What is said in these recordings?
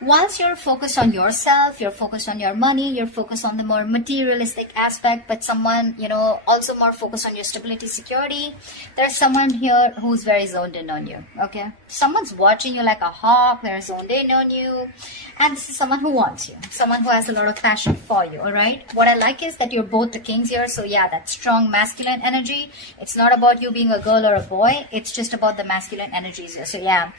Whilst you're focused on yourself, you're focused on your money, you're focused on the more materialistic aspect, but someone, also more focused on your stability, security, there's someone here who's very zoned in on you, okay? Someone's watching you like a hawk, they're zoned in on you, and this is someone who wants you, someone who has a lot of passion for you, all right? What I like is that you're both the kings here, so yeah, that strong masculine energy. It's not about you being a girl or a boy, it's just about the masculine energies here. So yeah,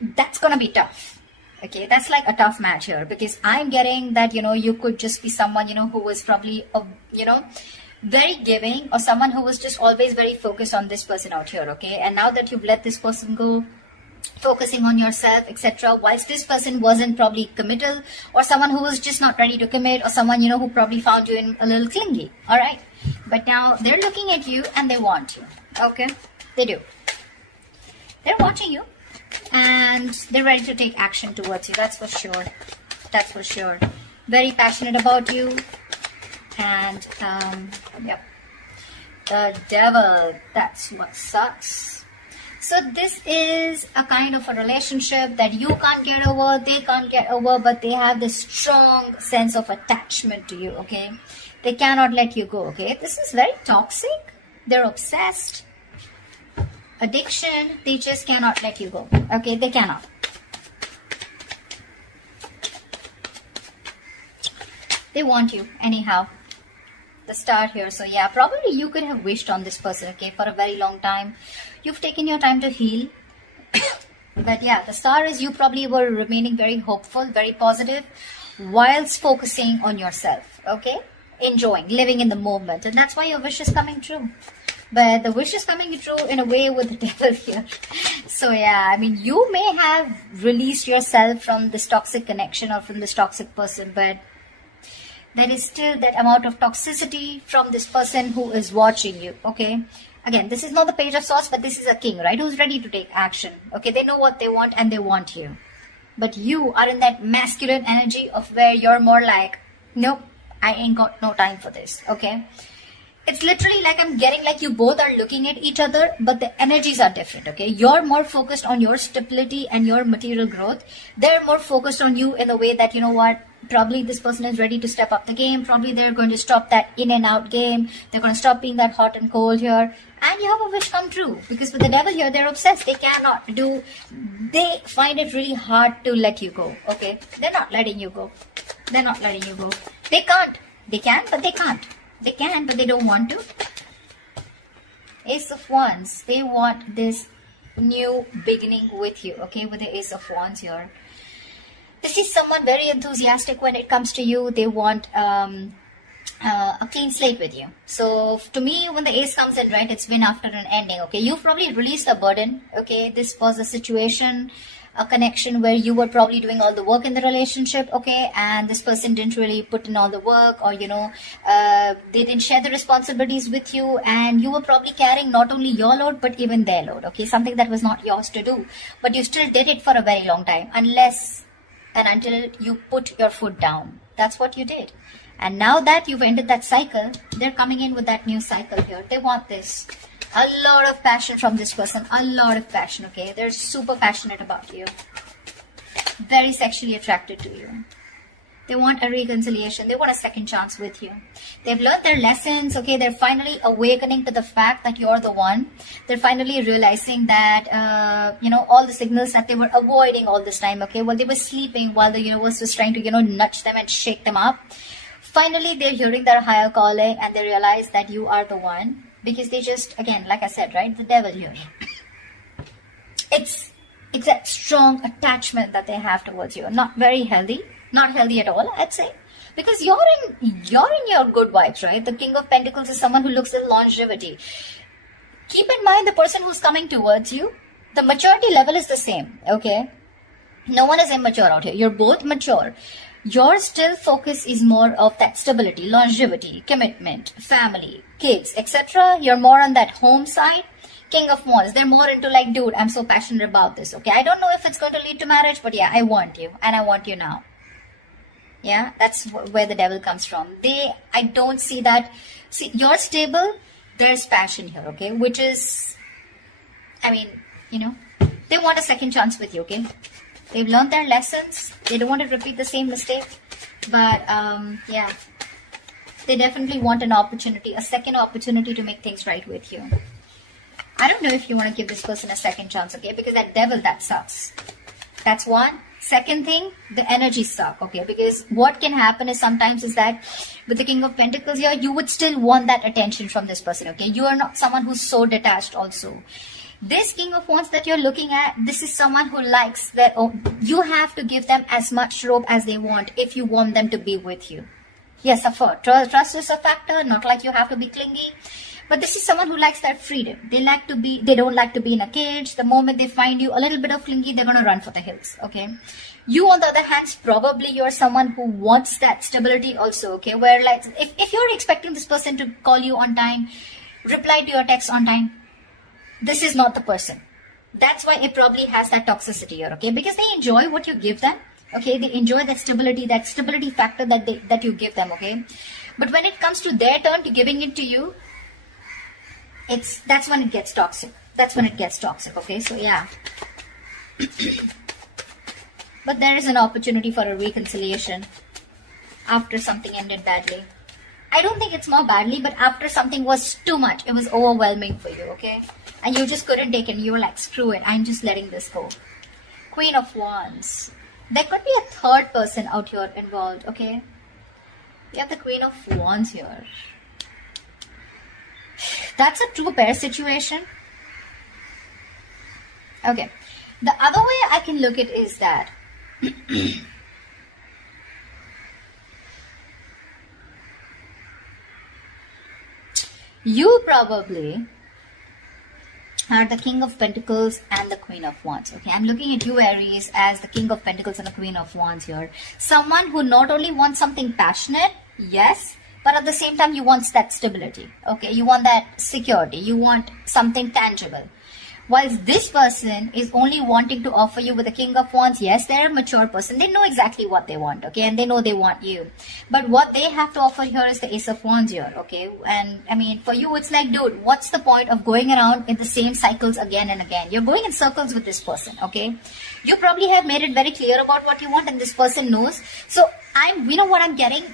that's gonna be tough. Okay, that's like a tough match here, because I'm getting that, you could just be someone, who was probably, very giving, or someone who was just always very focused on this person out here, okay? And now that you've let this person go, focusing on yourself, etc., whilst this person wasn't probably committal, or someone who was just not ready to commit, or someone, who probably found you in a little clingy, all right? But now they're looking at you and they want you, okay? They do. They're watching you. And they're ready to take action towards you. That's for sure. That's for sure. Very passionate about you. And, yep. The devil. That's what sucks. So this is a kind of a relationship that you can't get over, they can't get over, but they have this strong sense of attachment to you, okay? They cannot let you go, okay? This is very toxic. They're obsessed. Addiction, they just cannot let you go, okay? They cannot. They want you anyhow. The star here. So yeah, probably you could have wished on this person, okay, for a very long time. You've taken your time to heal. But yeah, the star is you probably were remaining very hopeful, very positive, whilst focusing on yourself, okay? Enjoying, living in the moment. And that's why your wish is coming true. But the wish is coming true in a way with the devil here. So yeah, I mean, you may have released yourself from this toxic connection or from this toxic person, but there is still that amount of toxicity from this person who is watching you, okay? Again, this is not the page of swords, but this is a king, right? Who's ready to take action, okay? They know what they want and they want you. But you are in that masculine energy of where you're more like, nope, I ain't got no time for this, okay? It's literally like I'm getting like you both are looking at each other, but the energies are different, okay? You're more focused on your stability and your material growth. They're more focused on you in a way that, you know what, probably this person is ready to step up the game. Probably they're going to stop that in and out game. They're going to stop being that hot and cold here. And you have a wish come true. Because with the devil here, they're obsessed. They cannot do, they find it really hard to let you go, okay? They're not letting you go. They're not letting you go. They can't. They can, but they can't. They can, but they don't want to. Ace of Wands. They want this new beginning with you, okay? With the Ace of Wands here. This is someone very enthusiastic when it comes to you. They want a clean slate with you. So to me, when the ace comes in, right, it's been after an ending, okay? You've probably released a burden, okay? This was a situation, a connection where you were probably doing all the work in the relationship, okay? And this person didn't really put in all the work, or, you know, they didn't share the responsibilities with you, and you were probably carrying not only your load, but even their load, okay? Something that was not yours to do, but you still did it for a very long time, unless and until you put your foot down. That's what you did. And now that you've ended that cycle, they're coming in with that new cycle here. They want this. A lot of passion from this person. A lot of passion, okay? They're super passionate about you. Very sexually attracted to you. They want a reconciliation. They want a second chance with you. They've learned their lessons, okay? They're finally awakening to the fact that you're the one. They're finally realizing that, you know, all the signals that they were avoiding all this time, okay? While they were sleeping, while the universe was trying to, you know, nudge them and shake them up. Finally, they're hearing their higher calling, and they realize that you are the one. Because they just, again, like I said, right? The devil here. It's that strong attachment that they have towards you. Not very healthy. Not healthy at all, I'd say. Because you're in your good vibes, right? The King of Pentacles is someone who looks at longevity. Keep in mind the person who's coming towards you, the maturity level is the same, okay? No one is immature out here. You're both mature. Your still focus is more of that stability, longevity, commitment, family, kids, etc. You're more on that home side. King of Wands, they're more into like, dude, I'm so passionate about this, okay? I don't know if it's going to lead to marriage, but yeah, I want you, and I want you now. Yeah, that's where the devil comes from. I don't see that. See, you're stable, there's passion here, okay? Which is, I mean, you know, they want a second chance with you, okay? They've learned their lessons. They don't want to repeat the same mistake. But yeah, they definitely want an opportunity, a second opportunity to make things right with you. I don't know if you want to give this person a second chance, okay? Because that devil, that sucks. That's one. Second thing, the energies suck, okay? Because what can happen is sometimes is that with the King of Pentacles here, you would still want that attention from this person, okay? You are not someone who's so detached also. This King of Wands that you're looking at, this is someone who likes that, oh, you have to give them as much rope as they want if you want them to be with you. Yes, of course, trust is a factor, not like you have to be clingy. But this is someone who likes that freedom. They don't like to be in a cage. The moment they find you a little bit of clingy, they're going to run for the hills, okay? You, on the other hand, probably you're someone who wants that stability also, okay? Where like, if you're expecting this person to call you on time, reply to your text on time, this is not the person. That's why it probably has that toxicity here, okay? Because they enjoy what you give them, okay? They enjoy that stability factor that you give them, okay? But when it comes to their turn to giving it to you, that's when it gets toxic. That's when it gets toxic, okay? So yeah. But there is an opportunity for a reconciliation after something ended badly. I don't think it's more badly, but after something was too much, it was overwhelming for you, okay? And you just couldn't take it. You were like, screw it, I'm just letting this go. Queen of Wands. There could be a third person out here involved, okay? You have the Queen of Wands here. That's a true pair situation. Okay. The other way I can look at it is that you probably are the King of Pentacles and the Queen of Wands. Okay, I'm looking at you, Aries, as the King of Pentacles and the Queen of Wands here. Someone who not only wants something passionate, yes, but at the same time, you want that stability, okay? You want that security. You want something tangible. Whilst this person is only wanting to offer you with the King of Wands, yes, they're a mature person. They know exactly what they want, okay? And they know they want you. But what they have to offer here is the Ace of Wands here, okay? And, I mean, for you, it's like, dude, what's the point of going around in the same cycles again and again? You're going in circles with this person, okay? You probably have made it very clear about what you want, and this person knows. So, you know what I'm getting?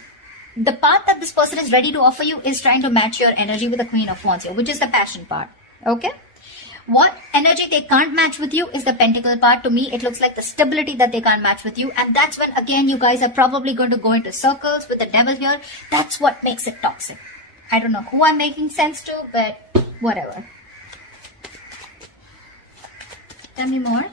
The part that this person is ready to offer you is trying to match your energy with the Queen of Wands here, which is the passion part, okay? What energy they can't match with you is the pentacle part. To me, it looks like the stability that they can't match with you. And that's when, again, you guys are probably going to go into circles with the devil here. That's what makes it toxic. I don't know who I'm making sense to, but whatever. Tell me more.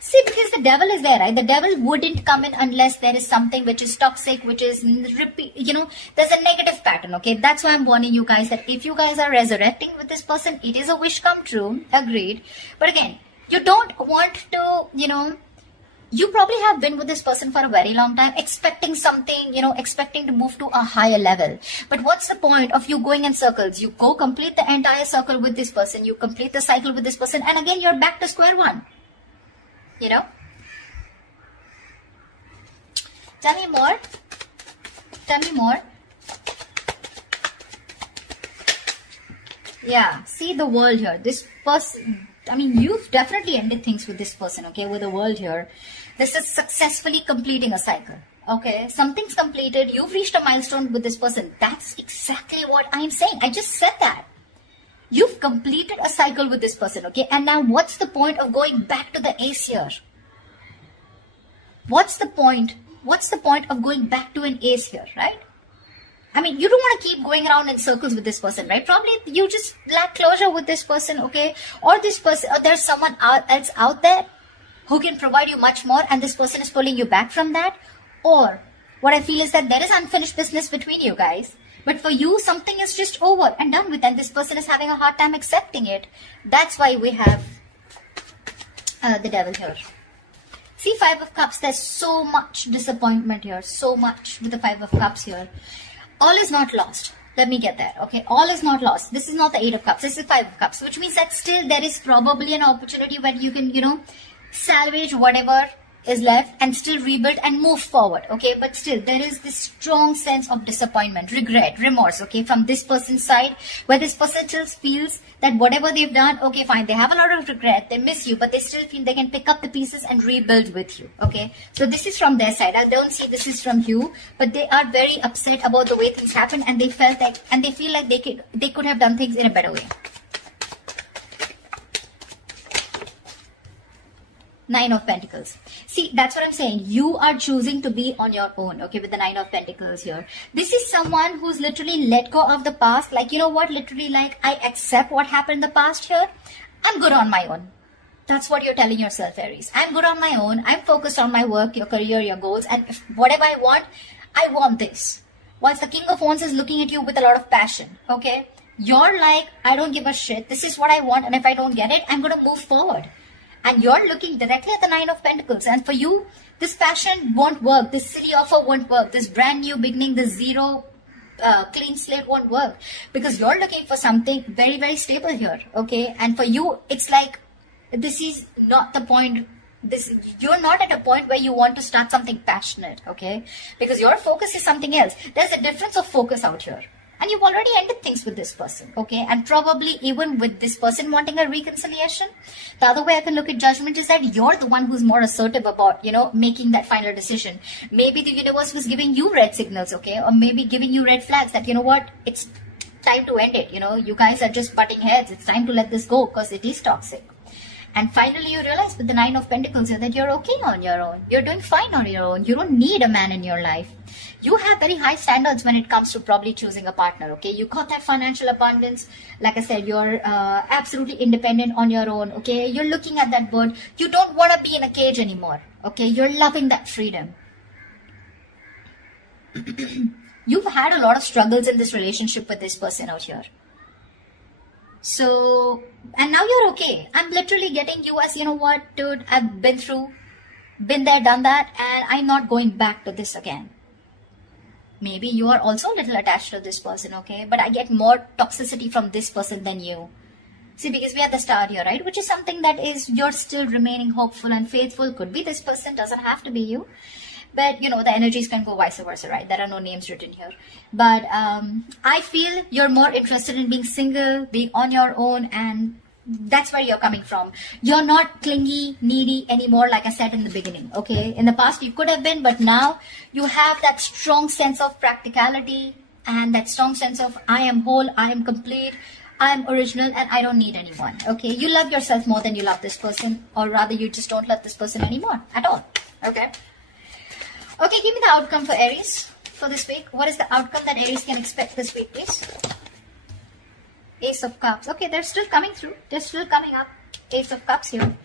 See, because the devil is there, right? The devil wouldn't come in unless there is something which is toxic, which is, you know, there's a negative pattern, okay? That's why I'm warning you guys that if you guys are resurrecting with this person, it is a wish come true, agreed. But again, you don't want to, you know, you probably have been with this person for a very long time, expecting something, you know, expecting to move to a higher level. But what's the point of you going in circles? You go complete the entire circle with this person, you complete the cycle with this person, and again, you're back to square one. You know? Tell me more. Tell me more. Yeah, see the world here. This person, I mean, you've definitely ended things with this person, okay? With the world here. This is successfully completing a cycle, okay? Something's completed. You've reached a milestone with this person. That's exactly what I'm saying. I just said that. You've completed a cycle with this person, okay? And now what's the point of going back to the ace here? What's the point? What's the point of going back to an ace here, right? I mean, you don't want to keep going around in circles with this person, right? Probably you just lack closure with this person, okay? Or this person, or there's someone else out there who can provide you much more, and this person is pulling you back from that. Or what I feel is that there is unfinished business between you guys. But for you, something is just over and done with, and this person is having a hard time accepting it. That's why we have the devil here. See, Five of Cups, there's so much disappointment here, so much with the Five of Cups here. All is not lost. Let me get that, okay? All is not lost. This is not the Eight of Cups, this is Five of Cups, which means that still there is probably an opportunity where you can, you know, salvage whatever is left and still rebuild and move forward, okay? But still, there is this strong sense of disappointment, regret, remorse, okay, from this person's side, where this person still feels that whatever they've done, okay, fine, they have a lot of regret, they miss you, but they still feel they can pick up the pieces and rebuild with you, okay? So this is from their side. I don't see this is from you, but they are very upset about the way things happened, and they felt like, and they feel like they could have done things in a better way. Nine of Pentacles. See, that's what I'm saying. You are choosing to be on your own, okay, with the Nine of Pentacles here. This is someone who's literally let go of the past. Like, you know what, literally like, I accept what happened in the past here. I'm good on my own. That's what you're telling yourself, Aries. I'm good on my own. I'm focused on my work, your career, your goals, and if whatever I want this. Whilst the King of Wands is looking at you with a lot of passion, okay? You're like, I don't give a shit. This is what I want, and if I don't get it, I'm going to move forward. And you're looking directly at the Nine of Pentacles. And for you, this passion won't work. This silly offer won't work. This brand new beginning, this zero clean slate won't work. Because you're looking for something very, very stable here. Okay. And for you, it's like, this is not the point. You're not at a point where you want to start something passionate. Okay. Because your focus is something else. There's a difference of focus out here. And you've already ended things with this person, okay? And probably even with this person wanting a reconciliation, the other way I can look at judgment is that you're the one who's more assertive about, you know, making that final decision. Maybe the universe was giving you red signals, okay? Or maybe giving you red flags that, you know what, it's time to end it, you know? You guys are just butting heads. It's time to let this go because it is toxic. And finally, you realize with the Nine of Pentacles that you're okay on your own. You're doing fine on your own. You don't need a man in your life. You have very high standards when it comes to probably choosing a partner, okay? You got that financial abundance. Like I said, you're absolutely independent on your own, okay? You're looking at that bird. You don't want to be in a cage anymore, okay? You're loving that freedom. You've had a lot of struggles in this relationship with this person out here. So, and now you're okay. I'm literally getting you as, you know what, dude, I've been there, done that, and I'm not going back to this again. Maybe you are also a little attached to this person, okay? But I get more toxicity from this person than you. See, because we have the star here, right? Which is something that is, you're still remaining hopeful and faithful. Could be this person, doesn't have to be you. But, you know, the energies can go vice versa, right? There are no names written here. But I feel you're more interested in being single, being on your own, and that's where you're coming from. You're not clingy, needy anymore, like I said in the beginning, okay? In the past, you could have been, but now you have that strong sense of practicality and that strong sense of I am whole, I am complete, I am original, and I don't need anyone, okay? You love yourself more than you love this person, or rather you just don't love this person anymore at all, okay? Okay, give me the outcome for Aries for this week. What is the outcome that Aries can expect this week, please? Ace of Cups. Okay, they're still coming through. They're still coming up. Ace of Cups here.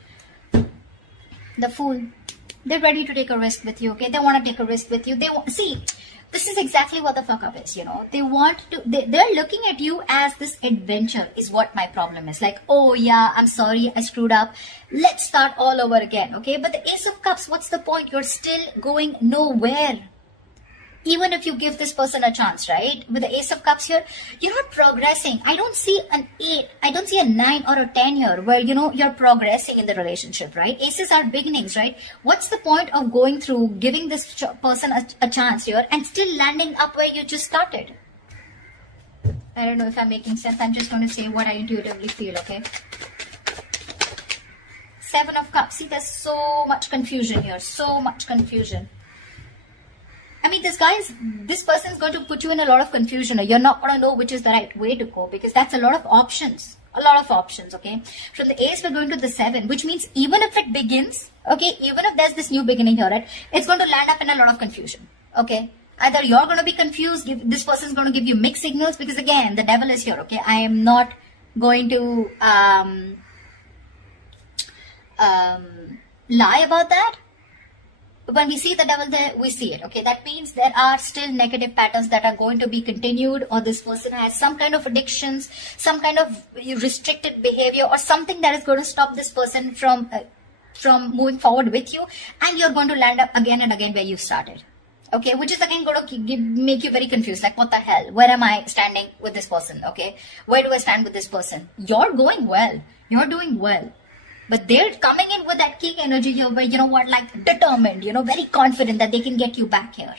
The Fool. They're ready to take a risk with you, okay? They want to take a risk with you. See, this is exactly what the fuck up is, you know? They're looking at you as this adventure is what my problem is. Like, oh yeah, I'm sorry, I screwed up. Let's start all over again, okay? But the Ace of Cups, what's the point? You're still going nowhere. Even if you give this person a chance, right? With the Ace of Cups here, you're not progressing. I don't see an 8, I don't see a 9 or a 10 here where, you know, you're progressing in the relationship, right? Aces are beginnings, right? What's the point of going through, giving this person a chance here and still landing up where you just started? I don't know if I'm making sense. I'm just going to say what I intuitively feel, okay? 7 of Cups. See, there's so much confusion here. So much confusion. I mean, this person is going to put you in a lot of confusion. You're not going to know which is the right way to go because that's a lot of options. A lot of options, okay? From the Ace, we're going to the 7, which means even if it begins, okay, even if there's this new beginning here, right, it's going to land up in a lot of confusion, okay? Either you're going to be confused, this person's going to give you mixed signals because, again, the devil is here, okay? I am not going to lie about that. When we see the devil there, we see it, okay? That means there are still negative patterns that are going to be continued, or this person has some kind of addictions, some kind of restricted behavior, or something that is going to stop this person from moving forward with you, and you're going to land up again and again where you started, okay? Which is again going to make you very confused, like what the hell? Where am I standing with this person, okay? Where do I stand with this person? You're going well. You're doing well. But they're coming in with that king energy. You're, you know what, like determined, very confident that they can get you back here.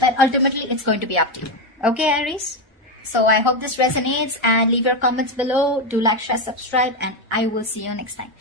But ultimately, it's going to be up to you. Okay, Aries? So I hope this resonates, and leave your comments below. Do like, share, subscribe, and I will see you next time.